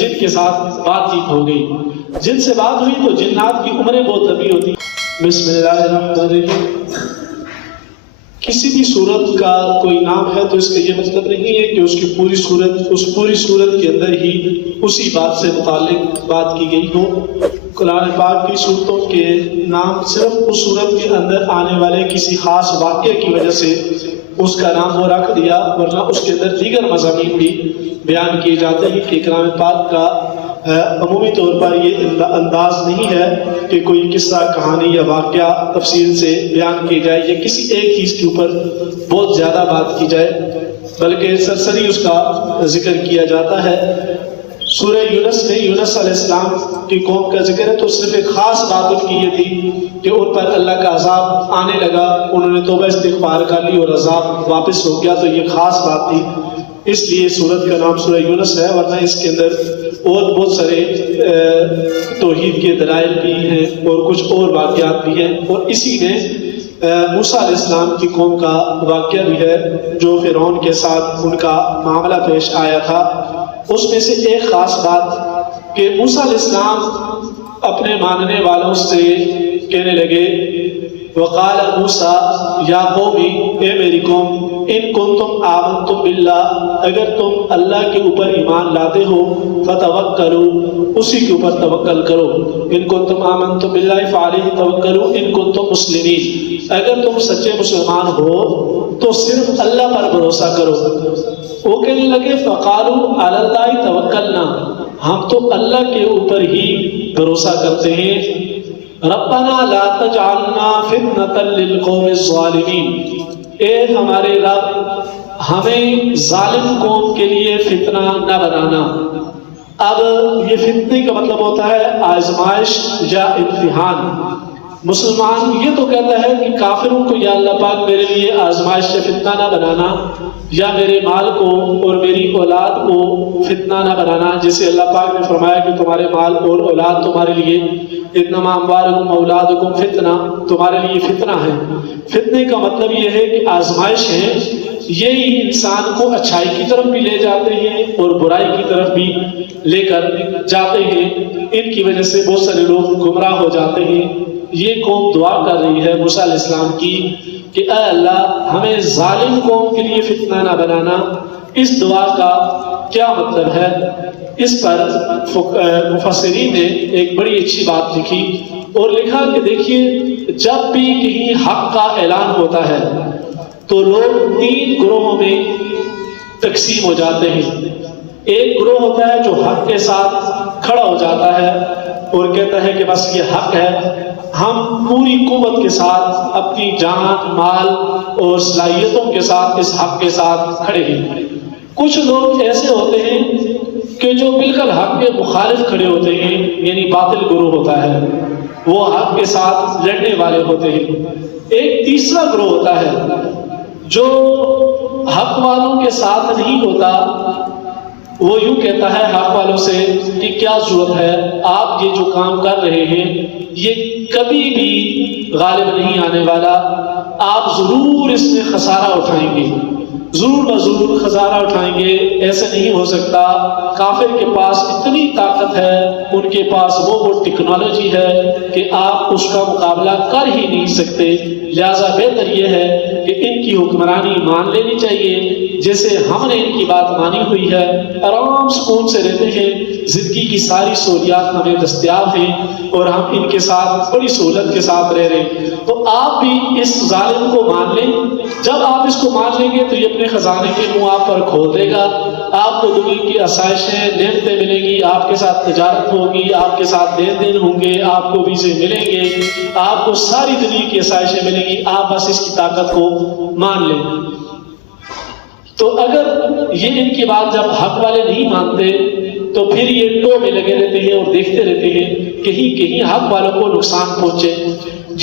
جن کے ساتھ بات چیت ہو گئی، جن سے بات ہوئی تو جنات کی عمریں بہت لمبی ہوتی. بسم اللہ الرحمن الرحیم. کسی بھی صورت کا کوئی نام ہے تو اس کا یہ مطلب نہیں ہے کہ اس کی پوری صورت کے اندر ہی اسی بات سے متعلق بات کی گئی ہو. قرآن پاک کی صورتوں کے نام صرف اس صورت کے اندر آنے والے کسی خاص واقعے کی وجہ سے اس کا نام وہ رکھ دیا، ورنہ اس کے اندر دیگر مضامین بھی بیان کیے جاتے ہیں. کہ کلام پاک کا عمومی طور پر یہ انداز نہیں ہے کہ کوئی قصہ کہانی یا واقعہ تفصیل سے بیان کی جائے یا کسی ایک چیز کے اوپر بہت زیادہ بات کی جائے، بلکہ سرسری اس کا ذکر کیا جاتا ہے. سورہ یونس میں یونس علیہ السلام کی قوم کا ذکر ہے تو صرف ایک خاص بات ان کی یہ تھی کہ ان پر اللہ کا عذاب آنے لگا، انہوں نے توبہ استغفار کر لی اور عذاب واپس ہو گیا، تو یہ خاص بات تھی، اس لیے سورت کا نام سورہ یونس ہے. ورنہ اس کے اندر اور بہت سارے توحید کے دلائل بھی ہیں اور کچھ اور واقعات بھی ہیں. اور اسی میں موسیٰ علیہ السلام کی قوم کا واقعہ بھی ہے جو فرعون کے ساتھ ان کا معاملہ پیش آیا تھا. اس میں سے ایک خاص بات کہ موسیٰ علیہ السلام اپنے ماننے والوں سے کہنے لگے، وقال موسیٰ یا قومی، اے میری قوم، ان کنتم آمنتم باللہ، اگر تم اللہ کے اوپر ایمان لاتے ہو، فتوکلوا، اسی کے اوپر توکل کرو. ان کنتم آمنتم باللہ فعلیہ توکلوا ان کنتم مسلمین، اگر تم سچے مسلمان ہو تو صرف اللہ پر بھروسہ کرو. وہ کہنے لگے فقالوا علی اللہ توکلنا، ہم تو اللہ کے اوپر ہی بھروسہ کرتے ہیں. ربنا لا تجعلنا فتنة للقوم الظالمین، اے ہمارے رب ہمیں ظالم قوم کے لیے فتنہ نہ بنانا. اب یہ فتنے کا مطلب ہوتا ہے آزمائش یا امتحان. مسلمان یہ تو کہتا ہے کہ کافروں کو یا اللہ پاک میرے لیے آزمائش سے فتنہ نہ بنانا، یا میرے مال کو اور میری اولاد کو فتنہ نہ بنانا، جسے اللہ پاک نے فرمایا کہ تمہارے مال اور اولاد تمہارے لیے انما اموالکم اولادکم فتنہ، تمہارے لیے فتنہ ہے. فتنے کا مطلب یہ ہے کہ آزمائش ہے، یہی انسان کو اچھائی کی طرف بھی لے جاتے ہیں اور برائی کی طرف بھی لے کر جاتے ہیں. ان کی وجہ سے بہت سارے لوگ گمراہ ہو جاتے ہیں. یہ قوم دعا کر رہی ہے موسیٰ علیہ السلام کی کہ اے اللہ ہمیں ظالم قوم کے لیے فتنہ نہ بنانا. اس دعا کا کیا مطلب ہے؟ اس پر مفسرین نے ایک بڑی اچھی بات لکھی اور لکھا کہ دیکھیے، جب بھی کہیں حق کا اعلان ہوتا ہے تو لوگ 3 گروہوں میں تقسیم ہو جاتے ہیں. ایک گروہ ہوتا ہے جو حق کے ساتھ کھڑا ہو جاتا ہے اور کہتا ہے کہ بس یہ حق ہے، ہم پوری قوت کے ساتھ اپنی جان، مال اور صلاحیتوں کے ساتھ اس حق کے ساتھ کھڑے ہیں. کچھ لوگ ایسے ہوتے ہیں کہ جو بالکل حق کے مخالف کھڑے ہوتے ہیں، یعنی باطل گروہ ہوتا ہے، وہ حق کے ساتھ لڑنے والے ہوتے ہیں. ایک تیسرا گروہ ہوتا ہے جو حق والوں کے ساتھ نہیں ہوتا، وہ یوں کہتا ہے حق والوں سے کہ کیا ضرورت ہے، آپ یہ جو کام کر رہے ہیں یہ کبھی بھی غالب نہیں آنے والا، آپ ضرور اس میں خسارہ اٹھائیں گے، ضرور ضرور خسارہ اٹھائیں گے، ایسے نہیں ہو سکتا. کافر کے پاس اتنی طاقت ہے، ان کے پاس وہ ٹیکنالوجی ہے کہ آپ اس کا مقابلہ کر ہی نہیں سکتے. لہذا بہتر یہ ہے کہ ان کی حکمرانی مان لینی چاہیے. جیسے ہم نے ان کی بات مانی ہوئی ہے، آرام سکون سے رہتے ہیں، زندگی کی ساری سہولیات ہمیں دستیاب ہیں اور ہم ان کے ساتھ بڑی سہولت کے ساتھ رہ رہے ہیں. تو آپ بھی اس ظالم کو مان لیں. جب آپ اس کو مان لیں گے تو یہ اپنے خزانے کے منہ آپ پر کھول دے گا. آپ کو دنیا کی آسائشیں، نعمتیں ملیں گی، آپ کے ساتھ تجارت ہوگی، آپ کے ساتھ لین دین ہوں گے، آپ کو ویزے ملیں گے، آپ کو ساری دنیا کی آسائشیں ملیں گی. آپ بس اس کی طاقت کو مان لیں. تو اگر یہ ان کی بات جب حق والے نہیں مانتے تو پھر یہ ٹو میں لگے رہتے ہیں اور دیکھتے رہتے ہیں کہیں کہیں حق والوں کو نقصان پہنچے.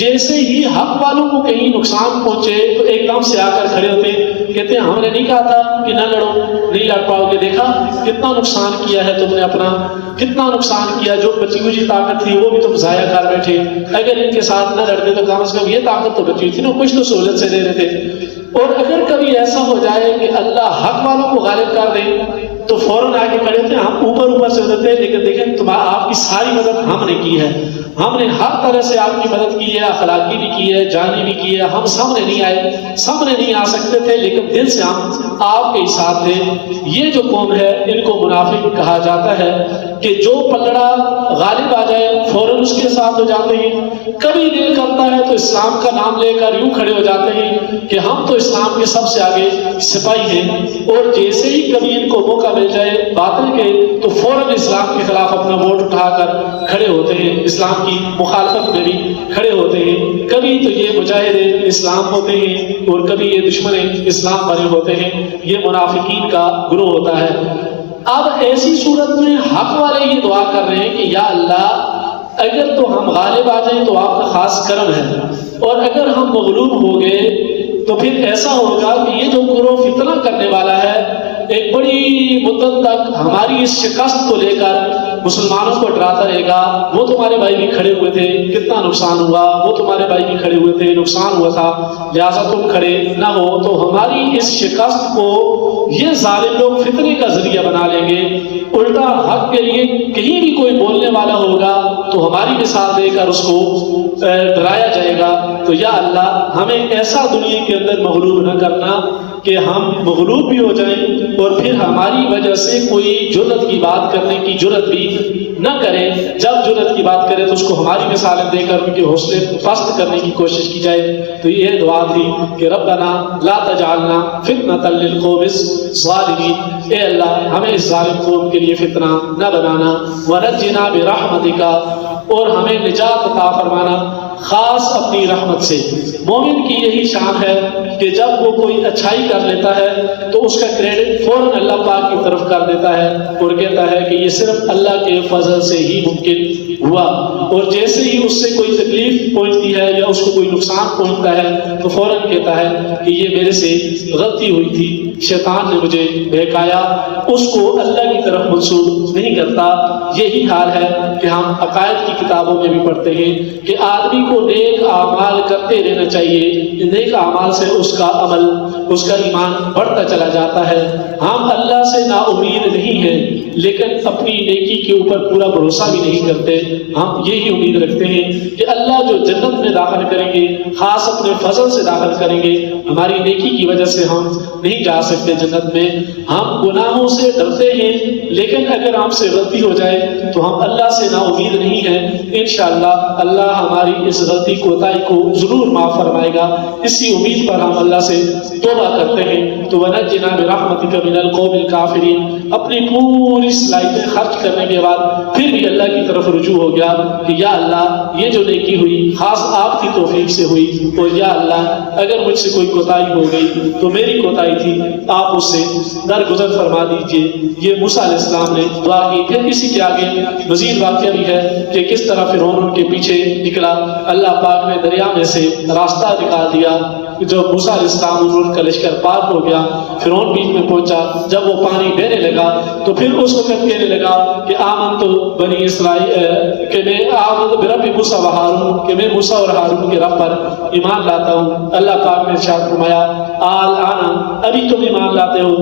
جیسے ہی حق والوں کو کہیں نقصان پہنچے تو ایک دم سے آ کر کھڑے ہوتے ہیں، کہتے ہیں ہم نے نہیں کہا تھا کہ نہ لڑو، نہیں لڑ پاؤ گے، دیکھا کتنا نقصان کیا ہے تم نے اپنا، کتنا نقصان کیا، جو بچی ہوئی طاقت تھی وہ بھی تم ضائع کر بیٹھے. اگر ان کے ساتھ نہ لڑتے تو کم از کم یہ طاقت تو بچی تھی نا، کچھ تو سہولت سے دے رہے تھے. اور اگر کبھی ایسا ہو جائے کہ اللہ حق والوں کو غالب کر دے تو فوراً آگے کھڑے تھے، ہم اوپر اوپر سے ادھر تھے، لیکن دیکھیں آپ کی ساری مدد ہم نے کی ہے، ہم نے ہر طرح سے آپ کی مدد کی ہے، اخلاقی بھی کی ہے، جانی بھی کی ہے، ہم سامنے نہیں آئے، سامنے نہیں آ سکتے تھے، لیکن دل سے ہم آپ کے ساتھ تھے۔ یہ جو قوم ہے ان کو منافق کہا جاتا ہے کہ جو پلڑا غالب آ جائے فوراً اس کے ساتھ ہو جاتے ہیں، کبھی دل کرتا ہے تو اسلام کا نام لے کر یوں کھڑے ہو جاتے ہیں کہ ہم تو اسلام کے سب سے آگے سپاہی ہیں، اور جیسے ہی کبھی ان کو موقع مل جائے باطل کے تو فوراً اسلام کے خلاف اپنا ووٹ اٹھا کر کھڑے ہوتے ہیں، اسلام کی مخالفت میں بھی کھڑے ہوتے ہیں۔ کبھی تو یہ مجاہد اسلام ہوتے ہیں اور کبھی یہ دشمن اسلام بنے ہوتے ہیں، یہ منافقین کا گروہ ہوتا ہے۔ اب ایسی صورت میں حق والے یہ دعا کر رہے ہیں کہ یا اللہ اگر تو ہم غالب آ جائیں تو آپ کا خاص کرم ہے، اور اگر ہم مغلوب ہو گئے تو پھر ایسا ہوگا کہ یہ جو گروہ فتنہ کرنے والا ہے ایک بڑی مدت تک ہماری اس شکست کو لے کر مسلمانوں کو ڈراتا رہے گا، وہ تمہارے بھائی بھی کھڑے ہوئے تھے کتنا نقصان ہوا، وہ تمہارے بھائی بھی کھڑے ہوئے تھے نقصان ہوا تھا، لہٰذا تم کھڑے نہ ہو، تو ہماری اس شکست کو یہ ظالم لوگ فتنے کا ذریعہ بنا لیں گے۔ الٹا حق کے لیے کہیں بھی کوئی بولنے والا ہوگا تو ہماری مثال دے کر اس کو ڈرایا جائے گا۔ تو یا اللہ ہمیں ایسا دنیا کے اندر مغلوب نہ کرنا کہ ہم مغلوب بھی ہو جائیں اور پھر ہماری وجہ سے کوئی جرأت کی بات کرنے کی جرأت بھی نہ کرے، جب جرأت کی بات کرے تو اس کو ہماری مثالیں دے کر ان کے حوصلے پست کرنے کی کوشش کی جائے۔ تو یہ دعا تھی کہ ربنا لا تجعلنا فتنة للقوم الظالمین، اے اللہ ہمیں اس ظالم قوم کے لیے فتنہ نہ بنانا، ونجنا برحمتک، اور ہمیں نجات عطا فرمانا خاص اپنی رحمت سے۔ مومن کی یہی شان ہے کہ جب وہ کوئی اچھائی کر لیتا ہے تو اس کا کریڈٹ فوراً اللہ پاک کی طرف کر دیتا ہے اور کہتا ہے کہ یہ صرف اللہ کے فضل سے ہی ممکن ہوا، اور جیسے ہی اس سے کوئی تکلیف پہنچتی ہے یا اس کو کوئی نقصان پہنچتا ہے تو فوراً کہتا ہے کہ یہ میرے سے غلطی ہوئی تھی، شیطان نے مجھے بہکایا، اس کو اللہ کی طرف منسوب نہیں کرتا۔ یہی حال ہے کہ ہم عقائد کی کتابوں میں بھی پڑھتے ہیں کہ آدمی کو نیک اعمال کرتے رہنا چاہیے، نیک اعمال سے اس کا عمل، اس کا ایمان بڑھتا چلا جاتا ہے۔ ہم اللہ سے نا امید نہیں ہیں لیکن اپنی نیکی کے اوپر پورا بھروسہ بھی نہیں کرتے، ہم یہی امید رکھتے ہیں کہ اللہ جو جنت میں داخل کریں گے خاص اپنے فضل سے داخل کریں گے، ہماری نیکی کی وجہ سے ہم نہیں جا سکتے جنت میں۔ ہم گناہوں سے ڈرتے ہیں لیکن اگر ہم سے غلطی ہو جائے تو ہم اللہ سے نا امید نہیں ہیں، انشاءاللہ اللہ ہماری اس غلطی کوتاہی کو ضرور معاف فرمائے گا۔ اسی امید پر ہم اللہ سے توبہ کرتے ہیں۔ تو ونجنا برحمتک من القوم الکافرین، اپنی پوری صلاحیتیں خرچ کرنے کے بعد پھر بھی اللہ کی طرف رجوع ہو گیا کہ یا اللہ یہ جو نیکی ہوئی خاص آپ کی توفیق سے ہوئی، اور یا اللہ اگر مجھ سے کوئی کوتاہی ہو گئی تو میری کوتاہی تھی، آپ اس سے درگزر فرما دیجئے۔ یہ موسیٰ علیہ السلام نے دعا کی۔ پھر اسی کے آگے مزید واقعہ بھی ہے کہ کس طرح فرعون ان کے پیچھے نکلا، اللہ پاک نے دریا میں سے راستہ نکال دیا۔ جب موسیٰ علیہ السلام کا لشکر پار ہو گیا، فرعون بیچ میں پہنچا، جب وہ پانی بہنے لگا تو پھر اس وقت کہنے لگا کہ آمنت بنی اسرائیل، کہ میں آمنت برب موسیٰ و ہارون، کہ میں موسیٰ اور ہارون کے رب پر ایمان لاتا ہوں۔ اللہ پاک نے ارشاد فرمایا آنا، ابھی تم ایمان لاتے ہو،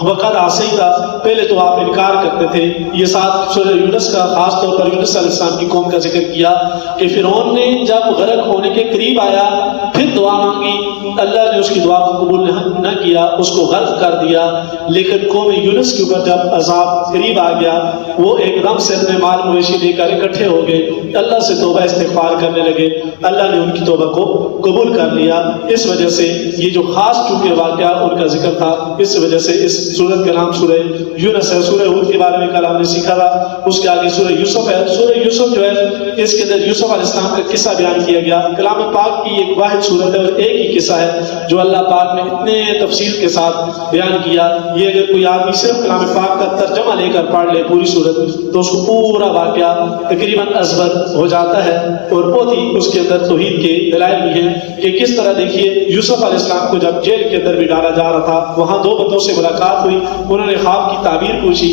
وقت عصیتا، پہلے تو آپ انکار کرتے تھے۔ یہ ساتھ سورہ یونس کا خاص طور پر یونس علیہ السلام کی قوم کا ذکر کیا کہ فرعون نے جب غرق ہونے کے قریب آیا پھر دعا مانگی، اللہ نے اس کی دعا کو قبول نہ کیا، اس کو غرق کر دیا۔ لیکن قوم یونس کے اوپر جب عذاب قریب آ گیا وہ ایک دم سے اپنے مال مویشی لے کر اکٹھے ہو گئے، اللہ سے توبہ استغفار کرنے لگے، اللہ نے ان کی توبہ کو قبول کر لیا۔ اس وجہ سے یہ جو خاص چونکہ واقعہ ان کا ذکر تھا، اس وجہ سے اس سورت کا نام سورہ یونس ہے۔ سورہ ہود کے بارے میں کل ہم نے سیکھا تھا، اس کے آگے سورہ یوسف ہے۔ سورہ یوسف جو ہے اس کے اندر یوسف علیہ السلام کا قصہ بیان کیا گیا۔ کلام پاک کی ایک واحد سورت ہے اور ایک ہی قصہ ہے جو اللہ پاک نے اتنے تفصیل کے ساتھ بیان کیا۔ یہ اگر کوئی آدمی صرف کلام پاک کا ترجمہ لے کر پڑھ لے پوری سورت تو اس کو پورا واقعہ تقریباً ازبر ہو جاتا ہے، اور بہت ہی اس کے اندر توحید کے دلائل بھی ہیں کہ کس طرح دیکھیے یوسف علیہ السلام کو جب جیل کے اندر بھی ڈالا جا رہا تھا، وہاں دو بندوں سے ملاقات ہوئی، انہوں نے خواب کی تعبیر پوچھی،